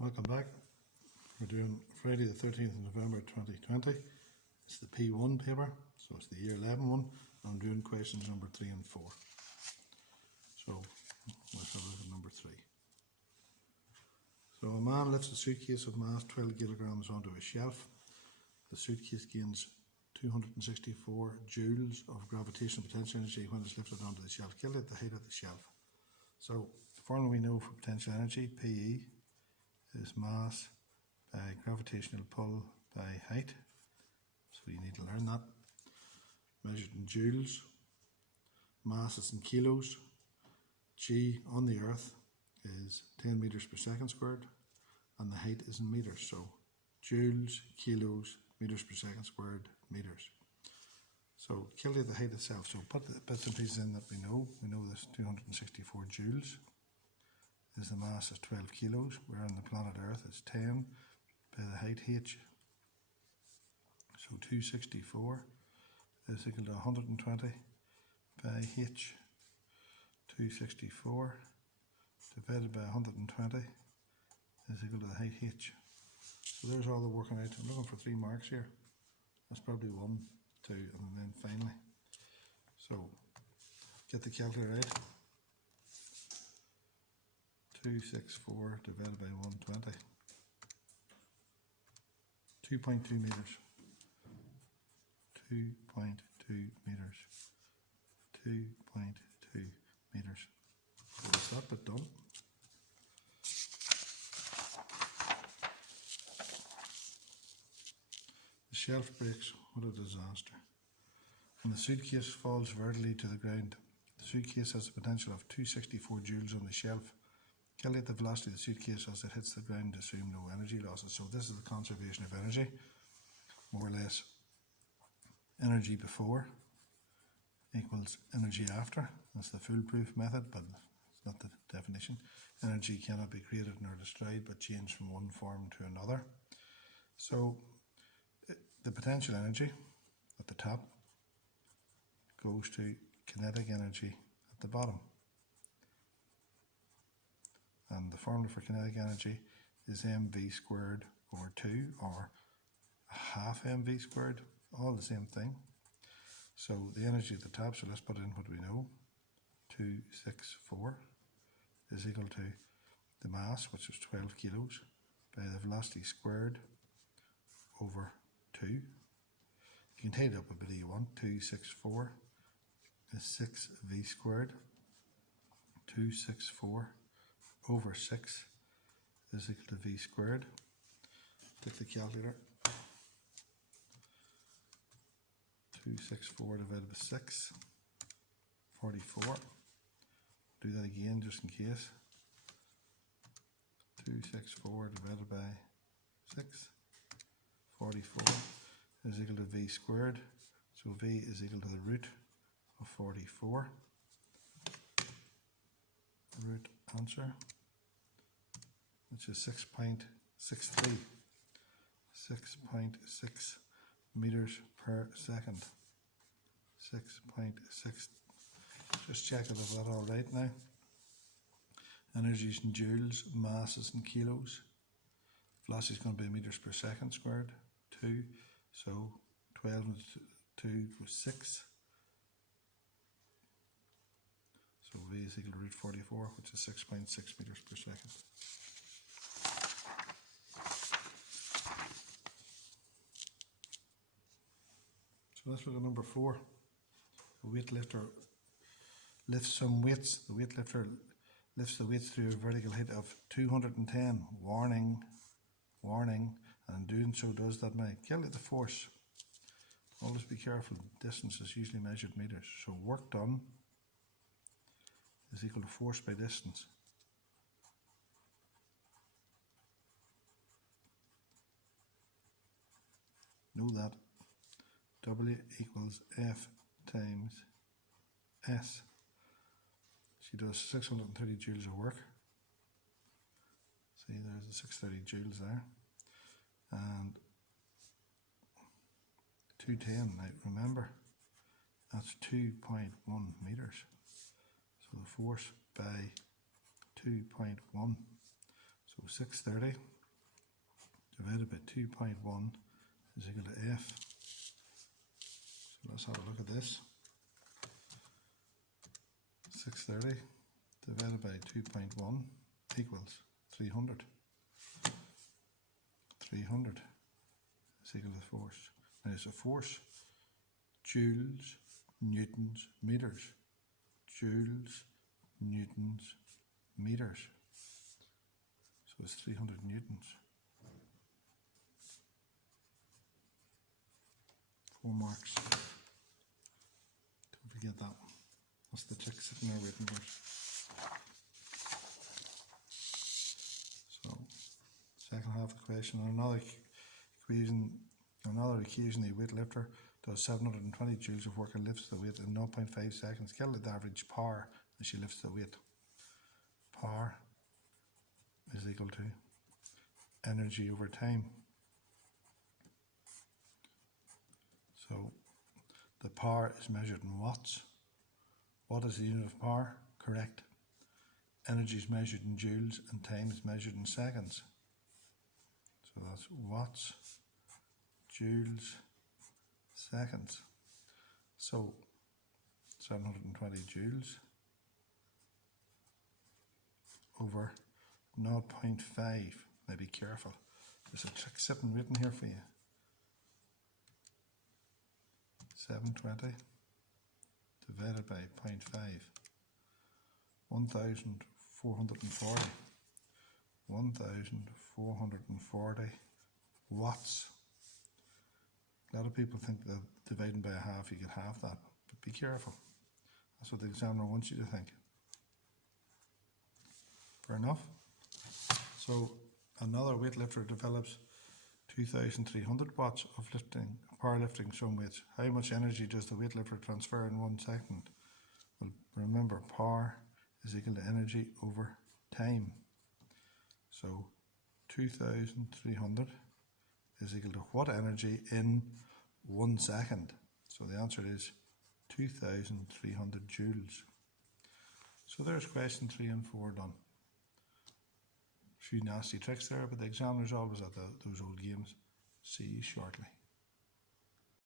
Welcome back. We're doing Friday the 13th of November 2020. It's the P1 paper, so it's the year 11 one. I'm doing questions number 3 and 4. So let's have a look at number 3. So a man lifts a suitcase of mass 12 kilograms onto a shelf. The suitcase gains 264 joules of gravitational potential energy when it's lifted onto the shelf. Calculate the height of the shelf. So the formula we know for potential energy, PE, is mass by gravitational pull by height. So you need to learn that. Measured in joules. Mass is in kilos. G on the earth is 10 meters per second squared, and the height is in meters. So joules, kilos, meters per second squared, meters. So calculate the height itself. So put the bits and pieces in that we know. We know this 264 joules is the mass is 12 kilos, where on the planet Earth is 10 by the height h. So 264 is equal to 120 by h. 264 divided by 120 is equal to the height h. So there's all the working out. I'm looking for 3 marks here. That's probably 1, 2, and then finally. So get the calculator out. 264 divided by 120. 2.2 meters. 2.2 meters. 2.2 meters. So that's that bit done. The shelf breaks. What a disaster. When the suitcase falls vertically to the ground, the suitcase has a potential of 264 joules on the shelf. Calculate the velocity of the suitcase as it hits the ground to assume no energy losses. So this is the conservation of energy, more or less. Energy before equals energy after. That's the foolproof method, but it's not the definition. Energy cannot be created nor destroyed, but changed from one form to another. So the potential energy at the top goes to kinetic energy at the bottom. And the formula for kinetic energy is mv squared over 2, or half mv squared, all the same thing. So the energy at the top, so let's put in what we know, 264 is equal to the mass, which is 12 kilos, by the velocity squared over 2. You can take it up a bit if you want. 264 is 6v squared. 264 over 6 is equal to v squared. Take the calculator. 264 divided by 6, 44. Do that again just in case. 264 divided by 6, 44 is equal to v squared. So v is equal to the root of 44. Root answer, which is 6.63. 6.6 meters per second. 6.6. Just check it if that's all right now. Energy is in joules, mass is in kilos. Velocity is going to be meters per second squared. 2. So 12 and 2 was 6. So v is equal to root 44, which is 6.6 meters per second. So let's look at number 4. The weightlifter lifts some weights. The weightlifter lifts the weights through a vertical height of 210. Warning, warning, and in doing so does that many. Calculate the force. Always be careful. Distance is usually measured meters. So work done is equal to force by distance. Know that W equals F times S. She does 630 joules of work. See, there's the 630 joules there. And 210, now remember, that's 2.1 meters. So the force by 2.1. So 630 divided by 2.1 is equal to F. So let's have a look at this. 630 divided by 2.1 equals 300. 300 is equal to force. Now it's a force, joules, newtons, meters. Joules, newtons, meters. So it's 300 newtons. 4 marks. Don't forget that. That's the trick sitting there waiting for us. So, second half of the question. On another occasion, the weightlifter does 720 joules of work and lifts the weight in 0.5 seconds. Calculate the average power as she lifts the weight. Power is equal to energy over time. So the power is measured in watts. Watt is the unit of power, correct. Energy is measured in joules and time is measured in seconds. So that's watts, joules, seconds. So 720 joules over 0.5. Now be careful. There's a trick sitting written here for you. 720 divided by 0.5. 1,440. 1,440 watts. A lot of people think that dividing by a half you get half that, but be careful. That's what the examiner wants you to think. Fair enough? So another weightlifter develops 2,300 watts of powerlifting some weights. How much energy does the weightlifter transfer in 1 second? Well, remember, power is equal to energy over time. So 2,300 is equal to what energy in 1 second? So the answer is 2,300 joules. So there's question 3 and 4 done. A few nasty tricks there, but the examiner's always at those old games. See you shortly.